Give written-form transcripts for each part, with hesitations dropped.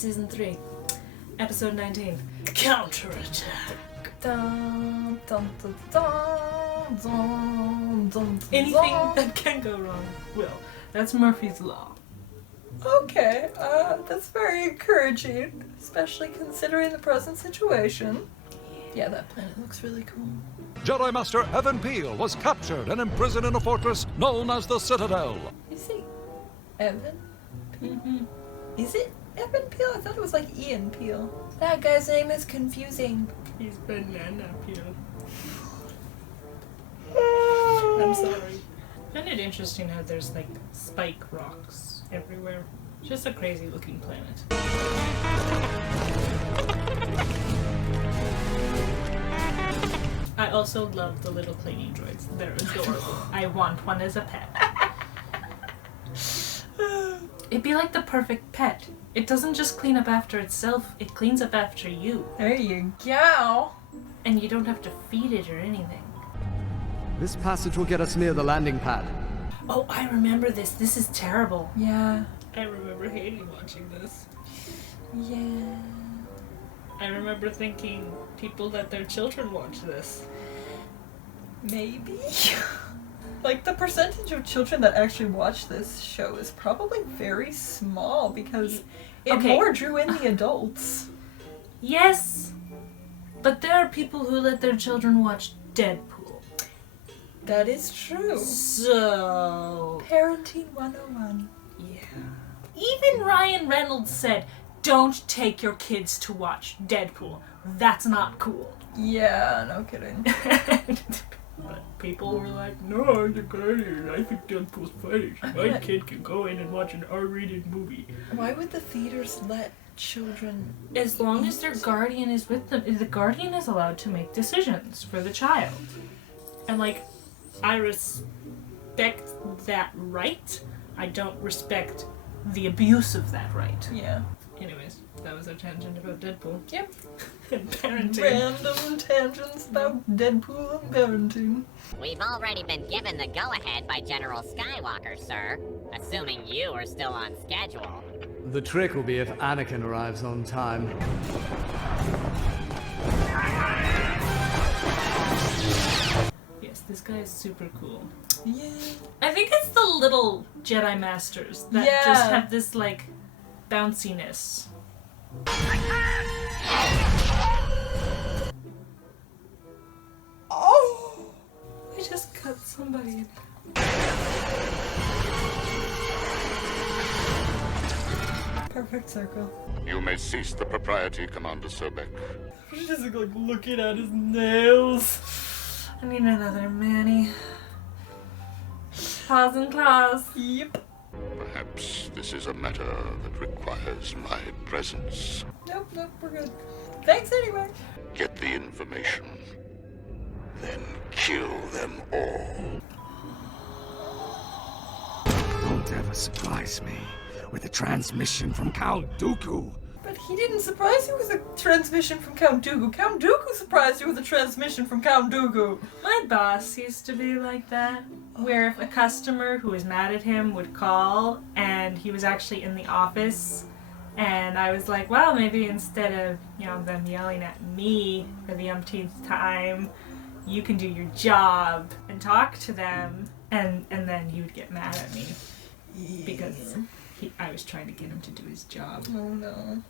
Season 3, Episode 19. Counterattack. Dun, dun, dun, dun, dun, dun, anything that can go wrong will. That's Murphy's Law. Okay, that's very encouraging, especially considering the present situation. Yeah, that planet looks really cool. Jedi Master Evan Peel was captured and imprisoned in a fortress known as the Citadel. Is he Evan Peel? Mm-hmm. Is it Evan Peel? I thought it was like Ian Peel. That guy's name is confusing. He's Banana Peel. I'm sorry. I find it interesting how there's like spike rocks everywhere. Just a crazy looking planet. I also love the little cleaning droids. They're adorable. I want one as a pet. It'd be like the perfect pet. It doesn't just clean up after itself, it cleans up after you. There you go. And you don't have to feed it or anything. This passage will get us near the landing pad. Oh, I remember this. This is terrible. Yeah. I remember hating watching this. Yeah. I remember thinking people let their children watch this. Maybe. Like, the percentage of children that actually watch this show is probably very small because it more drew in the adults. Yes, but there are people who let their children watch Deadpool. That is true. So... Parenting 101. Yeah. Even Ryan Reynolds said, don't take your kids to watch Deadpool. That's not cool. Yeah, no kidding. But people were like, no, it's a good idea. I think Deadpool's funny. My kid can go in and watch an R-rated movie. Why would the theaters let children... As long as their guardian is with them. The guardian is allowed to make decisions for the child. And, like, I respect that right. I don't respect the abuse of that right. Yeah. Anyways, that was our tangent about Deadpool. Yep. And parenting. Random tangents about Deadpool and parenting. We've already been given the go-ahead by General Skywalker, sir. Assuming you are still on schedule. The trick will be if Anakin arrives on time. Yes, this guy is super cool. Yeah. I think it's the little Jedi Masters that just have this, like, bounciness. Oh! I just cut somebody. Perfect circle. You may cease the propriety, Commander Sobek. She's just like looking at his nails. I need another Manny. Paws and claws. Yep. Perhaps this is a matter that requires my presence. Nope, we're good. Thanks anyway. Get the information, then kill them all. Don't ever surprise me with a transmission from Count Dooku. But he didn't surprise you with a transmission from Count Dooku. Count Dooku surprised you with a transmission from Count Dooku. My boss used to be like that, where if a customer who was mad at him would call and he was actually in the office, and I was like, well, maybe instead of, them yelling at me for the umpteenth time, you can do your job and talk to them, and then he would get mad at me because I was trying to get him to do his job. Oh no.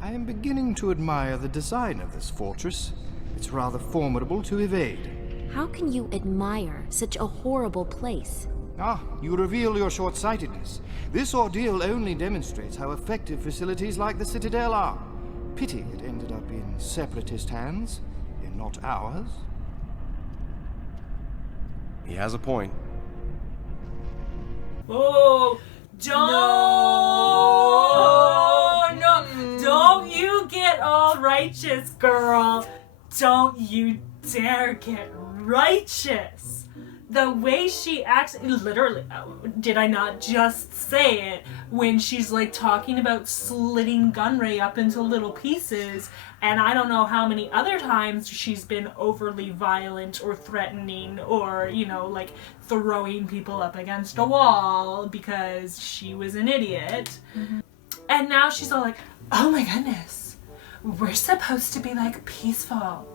I am beginning to admire the design of this fortress. It's rather formidable to evade. How can you admire such a horrible place? Ah, you reveal your short-sightedness. This ordeal only demonstrates how effective facilities like the Citadel are. Pity it ended up in separatist hands, and not ours. He has a point. Oh, no, don't you get all righteous, girl. Don't you dare get righteous. the way she acts, literally, did I not just say it, when she's like talking about slitting Gunray up into little pieces, and I don't know how many other times she's been overly violent or threatening or, you know, like throwing people up against a wall because she was an idiot. Mm-hmm. And now she's all like, oh my goodness, we're supposed to be like peaceful.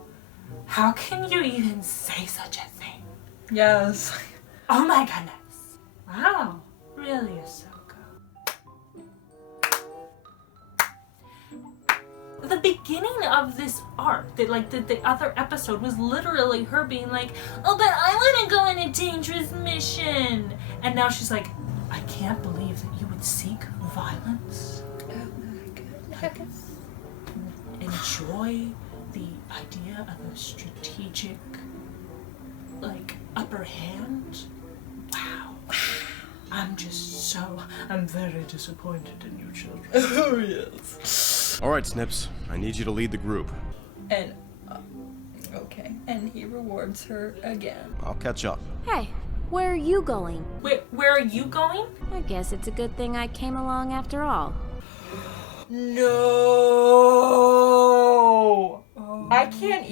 How can you even say such a thing? Yes. Oh my goodness. Wow. Really, Ahsoka. The beginning of this arc, the other episode, was literally her being like, oh, but I want to go on a dangerous mission. And now she's like, I can't believe that you would seek violence. Oh my goodness. Enjoy the idea of a strategic, like, upper hand. Wow. I'm very disappointed in you children. Oh, yes. Alright, Snips. I need you to lead the group. And, okay. And he rewards her again. I'll catch up. Hey, where are you going? Wait, where are you going? I guess it's a good thing I came along after all. No! Oh. I can't.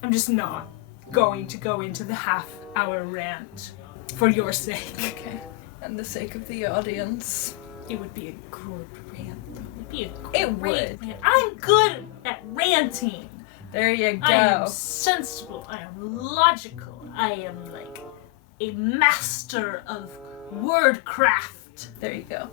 I'm just not going to go into the half-hour rant for your sake. Okay. And the sake of the audience. It would be a good rant, though. It would be a It great would. rant. I'm good at ranting. There you go. I am sensible. I am logical. I am like a master of wordcraft. There you go.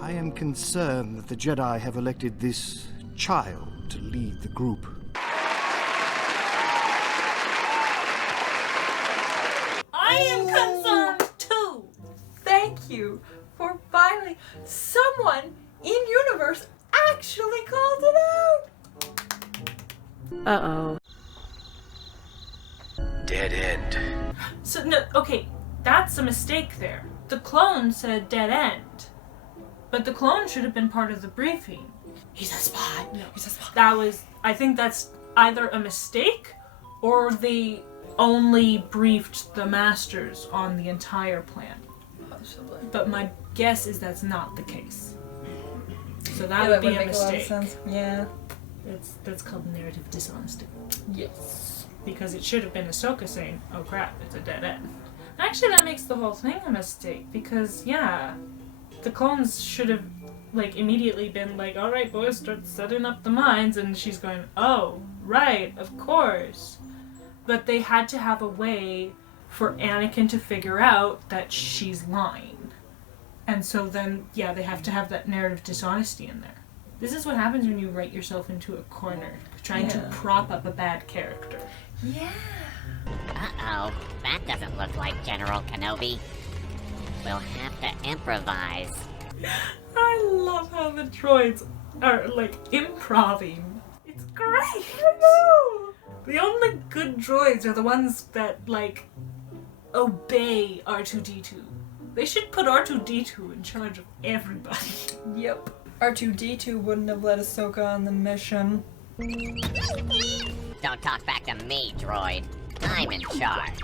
I am concerned that the Jedi have elected this child to lead the group. I am concerned too. Thank you for finally someone in universe actually called it out. Uh-oh. Dead end. So no, okay, that's a mistake there. The clone said dead end, but the clone should have been part of the briefing. He's a spy. No, He's a spy. I think that's either a mistake or they only briefed the masters on the entire plan. Possibly. But my guess is that's not the case. So that Yeah, would be a make a lot of mistake. sense. Yeah. That's called narrative dishonesty. Yes. Because it should have been Ahsoka saying, oh crap, it's a dead end. Actually, that makes the whole thing a mistake, because, yeah, the clones should have, like, immediately been like, alright boys, start setting up the mines, and she's going, oh, right, of course. But they had to have a way for Anakin to figure out that she's lying. And so then, yeah, they have to have that narrative dishonesty in there. This is what happens when you write yourself into a corner, trying to prop up a bad character. Yeah. Uh-oh, that doesn't look like General Kenobi. We'll have to improvise. I love how the droids are, like, improving. It's great! I know! The only good droids are the ones that, like, obey R2-D2. They should put R2-D2 in charge of everybody. Yep. R2-D2 wouldn't have let Ahsoka on the mission. Don't talk back to me, droid. I'm in charge.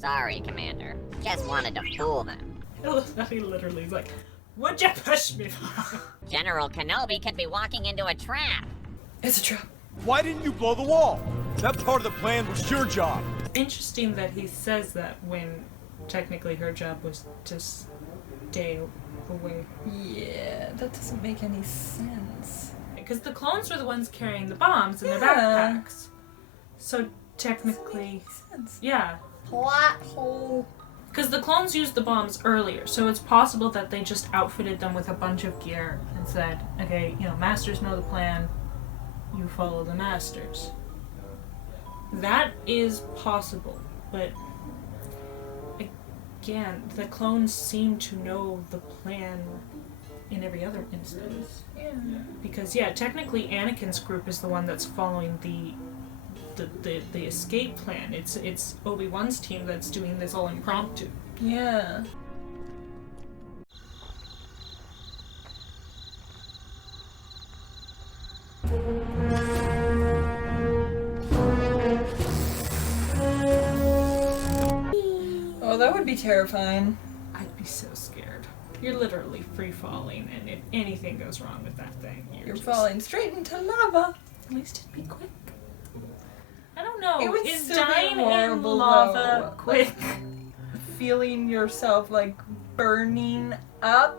Sorry, Commander. Just wanted to fool them. I love that he literally is like, what'd you push me for? General Kenobi could be walking into a trap. It's a trap. Why didn't you blow the wall? That part of the plan was your job. Interesting that he says that when technically her job was to stay away. Yeah, that doesn't make any sense. Because the clones were the ones carrying the bombs in their Yeah. backpacks. So technically, Sense. yeah. Plot hole. Because the clones used the bombs earlier, so it's possible that they just outfitted them with a bunch of gear and said, okay, you know, masters know the plan, you follow the masters. That is possible, but again, the clones seem to know the plan in every other instance. Yeah. Because, yeah, technically Anakin's group is the one that's following the escape plan. It's Obi-Wan's team that's doing this all impromptu. Yeah. that would be terrifying. I'd be so scared. You're literally free falling, and if anything goes wrong with that thing, You're falling straight into lava. At least it'd be quick. I don't know. It would Is still be dying in horrible, lava though. quick? Feeling yourself like burning up?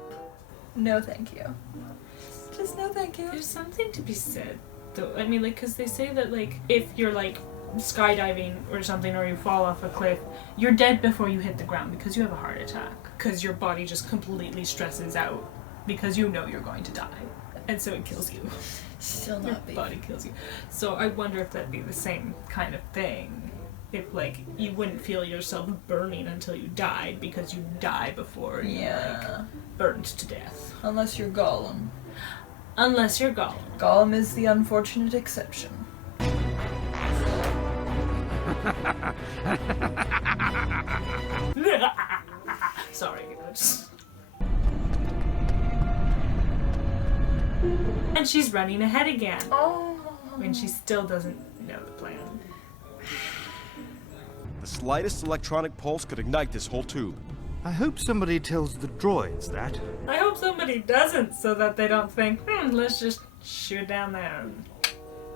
No, thank you. Just no, thank you. There's something to be said, though. I mean, like, because they say that, like, if you're, like, skydiving or something, or you fall off a cliff, you're dead before you hit the ground because you have a heart attack. Because your body just completely stresses out because you know you're going to die. And so it kills you. Still Your not be. body kills you. So I wonder if that'd be the same kind of thing. If, like, you wouldn't feel yourself burning until you died because you die before you, like, burned to death. Unless you're Gollum. Unless you're Gollum. Gollum is the unfortunate exception. Sorry. And she's running ahead again. Oh. When she still doesn't know the plan. The slightest electronic pulse could ignite this whole tube. I hope somebody tells the droids that. I hope somebody doesn't, so that they don't think, let's just shoot down there and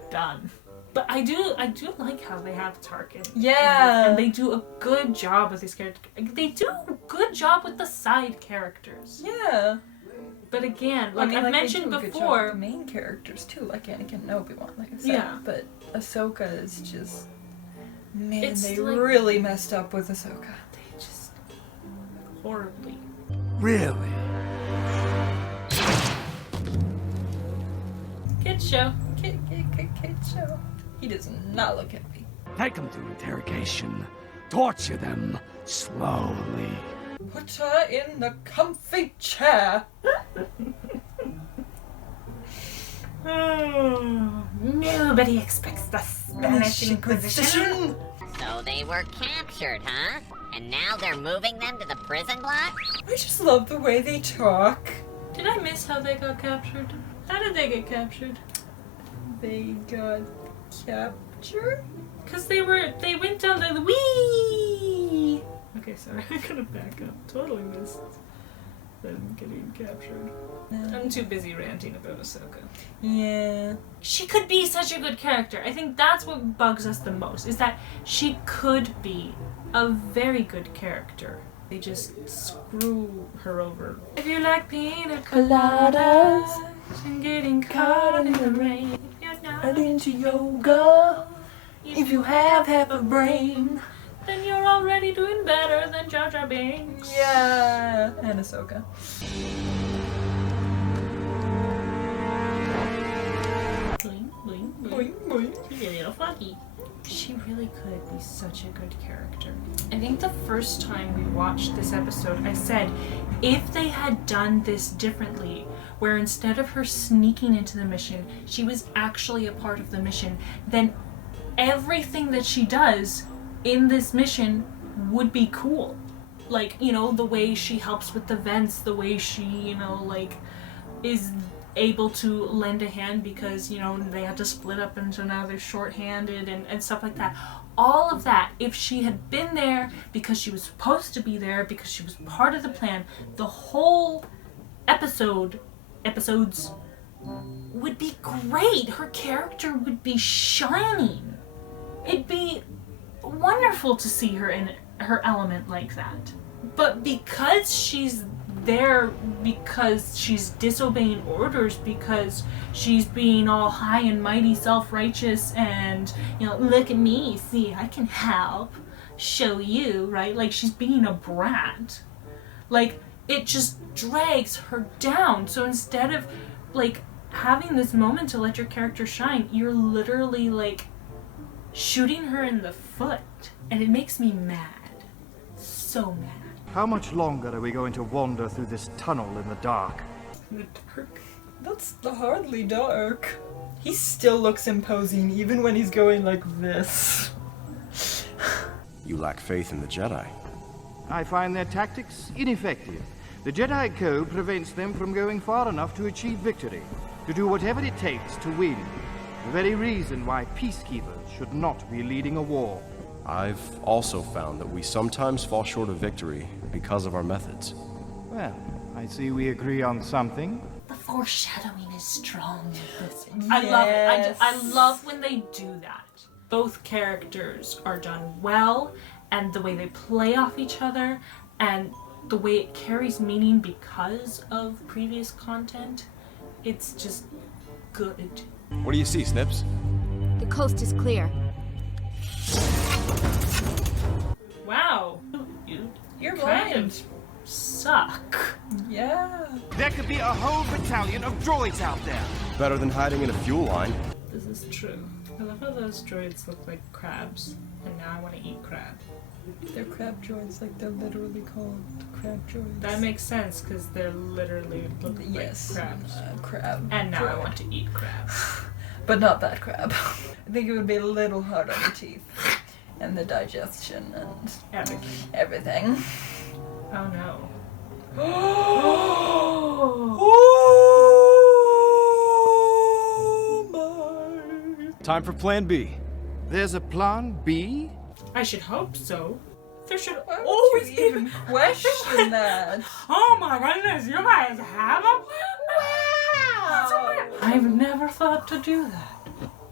done. But I do like how they have Tarkin. Yeah. And they do a good job with these characters. They do a good job with the side characters. Yeah. But again, like I've mentioned they do a good job before, with the main characters too, like Anakin and Obi-Wan, like I said. Yeah. But Ahsoka is just, man, It's they like- really messed up with Ahsoka. they just horribly. Really? Kids show. Kid show. He does not look happy. Take them to interrogation. Torture them slowly. Put her in the comfy chair. Nobody expects the Spanish Inquisition. So they were captured, huh? And now they're moving them to the prison block? I just love the way they talk. Did I miss how they got captured? How did they get captured? They got captured? Because they went down the wee. Okay, sorry, I'm gonna back up. Totally missed them getting captured. I'm too busy ranting about Ahsoka. Yeah. She could be such a good character. I think that's what bugs us the most, is that she could be a very good character. They just screw her over. If you like pina coladas and getting caught in the rain, if you're not into yoga, if you have half a brain. then you're already doing better than Jar Jar Binks. Yeah. And Ahsoka. Bling, bling, bling. Boing, boing. She's a little foggy. She really could be such a good character. I think the first time we watched this episode, I said, if they had done this differently, where instead of her sneaking into the mission, she was actually a part of the mission, then everything that she does in this mission would be cool. Like, you know, the way she helps with the vents, the way she, you know, like, is able to lend a hand because, you know, they had to split up and so now they're short-handed and stuff like that. All of that, if she had been there because she was supposed to be there, because she was part of the plan, the whole episodes would be great. Her character would be shining. It'd be wonderful to see her in her element like that. But because she's there, because she's disobeying orders, because she's being all high and mighty, self-righteous, and, you know, look at me, see, I can help, show you, right? Like, she's being a brat. Like, it just drags her down. So instead of, like, having this moment to let your character shine, you're literally, like, shooting her in the foot. And it makes me mad. So mad. How much longer are we going to wander through this tunnel in the dark? In the dark. That's hardly dark. He still looks imposing even when he's going like this. You lack faith in the Jedi. I find their tactics ineffective. The Jedi Code prevents them from going far enough to achieve victory, to do whatever it takes to win. The very reason why peacekeepers should not be leading a war. I've also found that we sometimes fall short of victory because of our methods. Well, I see we agree on something. The foreshadowing is strong with this. I love it. I love when they do that. Both characters are done well, and the way they play off each other, and the way it carries meaning because of previous content. It's just good. What do you see, Snips? The coast is clear. Wow. You're kind blind. of suck. Yeah. There could be a whole battalion of droids out there. Better than hiding in a fuel line. This is true. I love how those droids look like crabs, and now I want to eat crab. They're crab droids, like they're literally called crab droids. That makes sense, because they're literally look like crabs. Crab. And now I droid. want to eat crab. But not that crab. I think it would be a little hard on the teeth. And the digestion and everything. Oh no. Oh my. Time for Plan B. There's a plan B? I should hope so. There should Why would always you be even question that? Oh my goodness, you guys have a Wow. I've never thought to do that.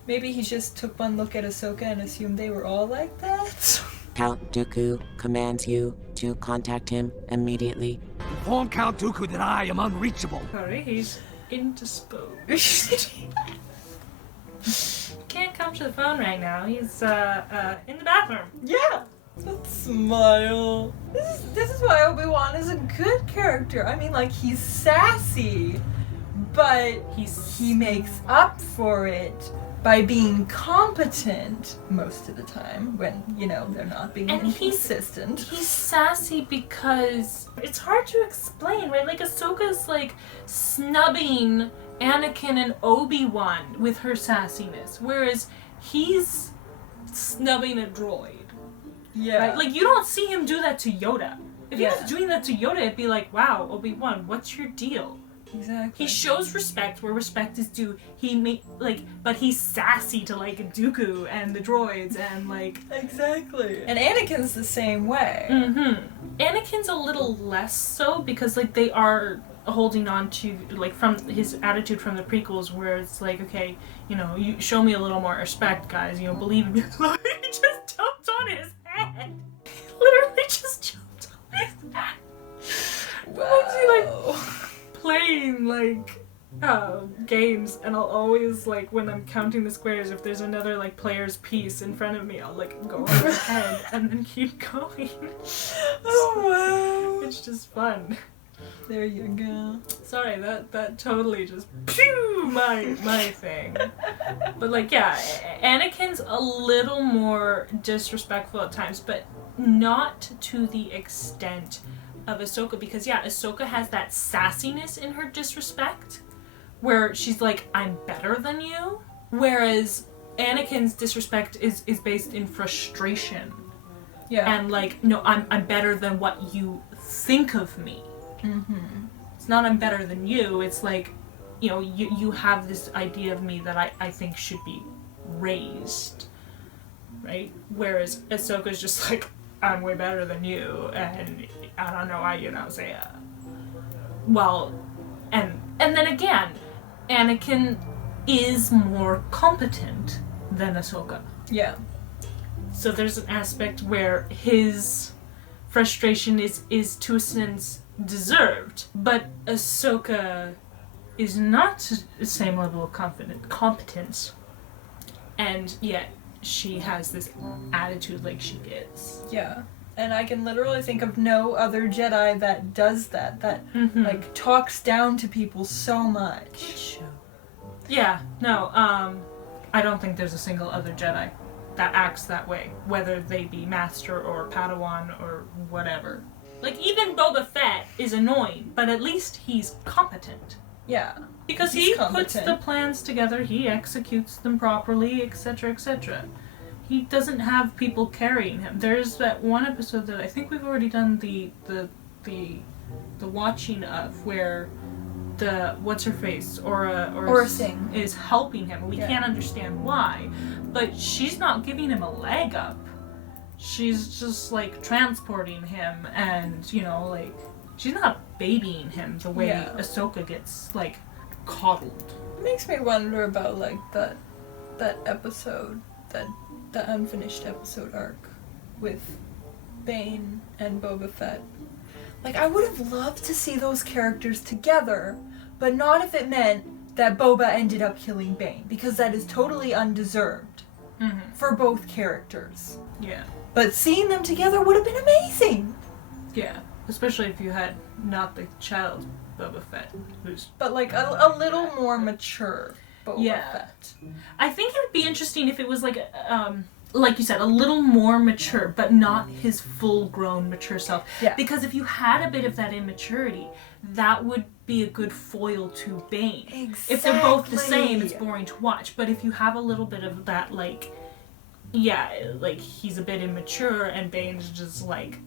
Maybe he just took one look at Ahsoka and assumed they were all like that? Count Dooku commands you to contact him immediately. Inform Count Dooku that I am unreachable. Sorry, he's indisposed. Can't come to the phone right now. He's in the bathroom. Yeah. That smile. This is why Obi-Wan is a good character. I mean, like, he's sassy, but he makes up for it by being competent most of the time when, you know, they're not being inconsistent. He's sassy because it's hard to explain, right? Like, Ahsoka's, like, snubbing Anakin and Obi-Wan with her sassiness, whereas he's snubbing a droid. Yeah. Right? Like, you don't see him do that to Yoda. If he was doing that to Yoda, it'd be like, wow, Obi-Wan, what's your deal? Exactly. He shows respect where respect is due. But he's sassy to, like, Dooku and the droids and, like... Exactly. And Anakin's the same way. Mm-hmm. Anakin's a little less so because, like, they are holding on to, like, from his attitude from the prequels where it's like, okay, you know, you show me a little more respect, guys, you know, believe in me. He just jumped on his head. Literally just jumped on his head. Wow. He, like, playing, like, games, and I'll always, like, when I'm counting the squares, if there's another, like, player's piece in front of me, I'll, like, go on his head and then keep going. Oh, wow. It's just fun. There you go. Sorry, that totally just pew my thing. But, like, yeah, Anakin's a little more disrespectful at times, but not to the extent of Ahsoka, because yeah, Ahsoka has that sassiness in her disrespect where she's like, I'm better than you, whereas Anakin's disrespect is based in frustration. Yeah. And like, no, I'm better than what you think of me. Mm-hmm. It's not I'm better than you, it's like, you know, you have this idea of me that I think should be raised, right? Whereas Ahsoka's just like, I'm way better than you, and I don't know why you don't say it. Well, and then again, Anakin is more competent than Ahsoka. Yeah. So there's an aspect where his frustration is to a sense deserved, but Ahsoka is not the same level of competence, and yet she has this attitude like she is. Yeah. And I can literally think of no other Jedi that does that, like, talks down to people so much. Yeah, no, I don't think there's a single other Jedi that acts that way, whether they be Master or Padawan or whatever. Like, even Boba Fett is annoying, but at least he's competent. Yeah. Because he puts the plans together, he executes them properly, etc., etc. He doesn't have people carrying him. There's that one episode that I think we've already done the watching of, where the what's-her-face, Aura Singh, is helping him. We can't understand why, but she's not giving him a leg up. she's just like transporting him, and you know, like she's not babying him the way Ahsoka gets like coddled. It makes me wonder about like that episode, the unfinished episode arc with Bane and Boba Fett. Like, I would have loved to see those characters together, but not if it meant that Boba ended up killing Bane, because that is totally undeserved for both characters. Yeah. But seeing them together would have been amazing. Yeah, especially if you had not the child Boba Fett, who's... But like a little more mature Boba Fett. I think it would be interesting if it was like you said, a little more mature, but not his full-grown mature self. Yeah. Because if you had a bit of that immaturity, that would be a good foil to Bane. Exactly. If they're both the same, it's boring to watch. But if you have a little bit of that, like, like he's a bit immature, and Bane's just like,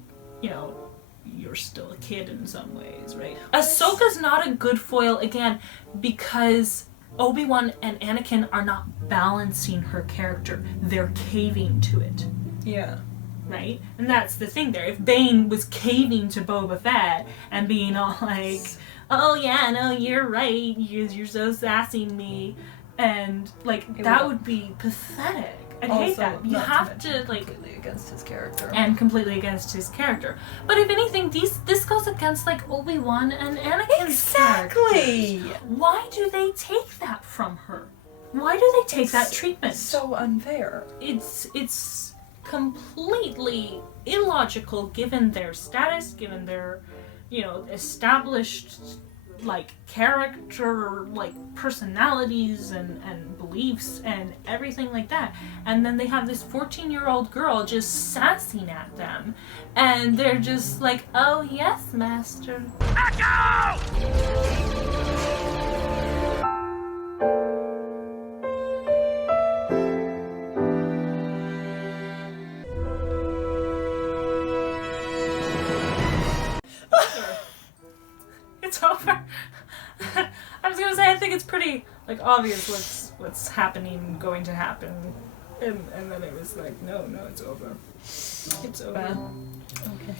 you know, you're still a kid in some ways, right? Ahsoka's not a good foil, again, because Obi-Wan and Anakin are not balancing her character. They're caving to it. Yeah. Right? And that's the thing there. If Bane was caving to Boba Fett and being all like, oh yeah, no, you're right, you're so sassing me, and like, that would be pathetic. I'd hate that. You have to like... completely against his character. And completely against his character. But if anything, this goes against like Obi-Wan and Anakin's Exactly! characters. Why do they take that from her? Why do they take that treatment? So unfair. It's completely illogical given their status, given their, you know, established like character, like personalities and beliefs and everything like that, and then they have this 14-year-old girl just sassing at them, and they're just like, oh yes, master. Echo! It's over. I was gonna say, I think it's pretty like obvious what's happening, going to happen, and then it was like, no, it's over. It's over. Okay.